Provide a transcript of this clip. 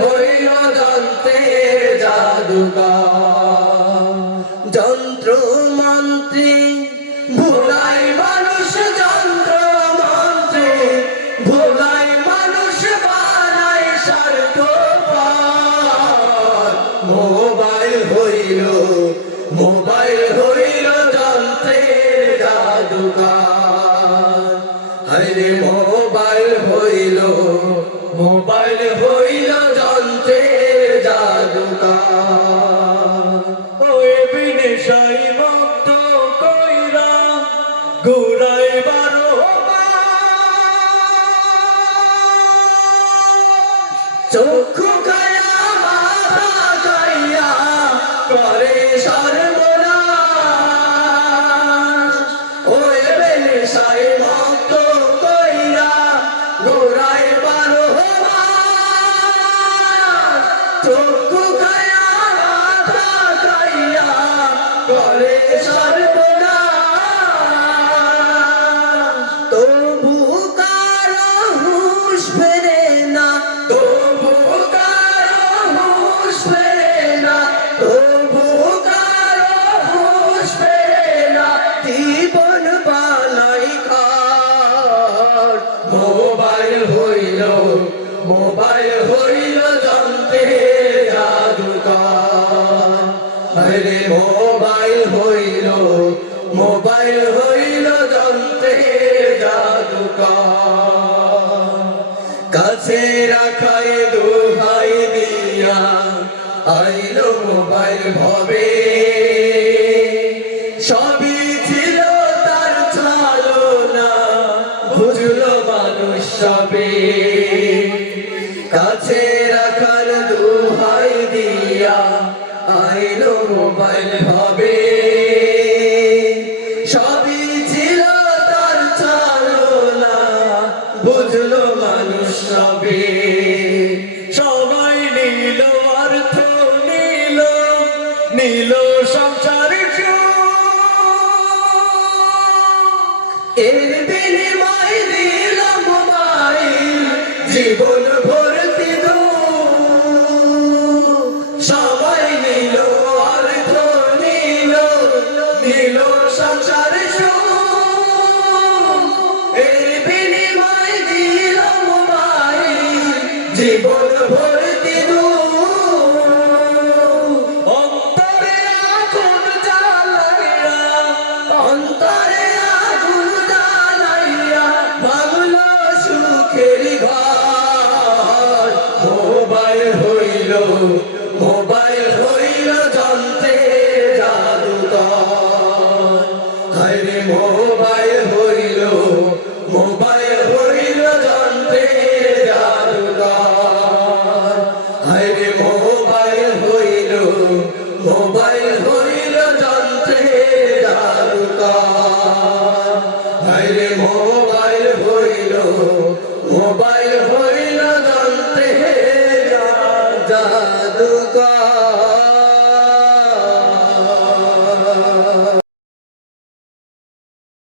হইল যন্ত্রের জাদুকর। যন্ত্র মন্ত্রে ভোলাই মানুষ, যন্ত্র মন্ত্রে ভোলাই মানুষ, বানায় স্বার্থপর। মোবাইল হইল যন্ত্রের জাদুকর। আরে মোবাইল হইল যন্ত্রের জাদুকর। ওই বিনেশাই মত কইরা ঘুরাই বারো চক্ষু খায়া মাথা খাইয়া করে সর্বনাশ। ওই বেনেশাই মত কইরা ঘুরাই বারো মাস। চক্ষু খায়া মাথা খাইয়া করে সর্বনাশ। তবু কারো হুঁশ ফেরে না, তবু কারো হুঁশ ফেরে না, তবু কারো হুঁশ ফেরে না, জীবন বালাই খার। মোবাইল হইল যন্ত্রের জাদুকর। আরে মোবাইল হইল যন্ত্রের জাদুকর। কাছে রাখাই দোহাই দিয়া আইল মোবাইল ভবে। সবই ছিল তার ছলনা, বুঝলো মানুষ সবে। কাছে রাখার দোহাই দিয়া আইল মোবাইল ভবে। সবই ছিল তার ছলনা, বুঝলো মানুষ সবে। সবাই নীল অর্থ নীল সংসারের এর বিনিময় দিল মোবাইল, জীবন ভর্তি দুঃখ। সবাই নিল অর্থ নিল সংসারের সুখ। এর বিনিময় দিল মোবাইল, জীবন ভর্তি দুঃখ। অন্তরে আগুন জ্বালাইয়া ভাঙলো সুখের ঘর। মোবাইল হইল যন্ত্রের জাদুকর। আরে মোবাইল হইল যন্ত্রের জাদুকর। আরে মোবাইল হইল যন্ত্রের জাদুকর। আরে মোবাইল হইল যন্ত্রের জাদুকর।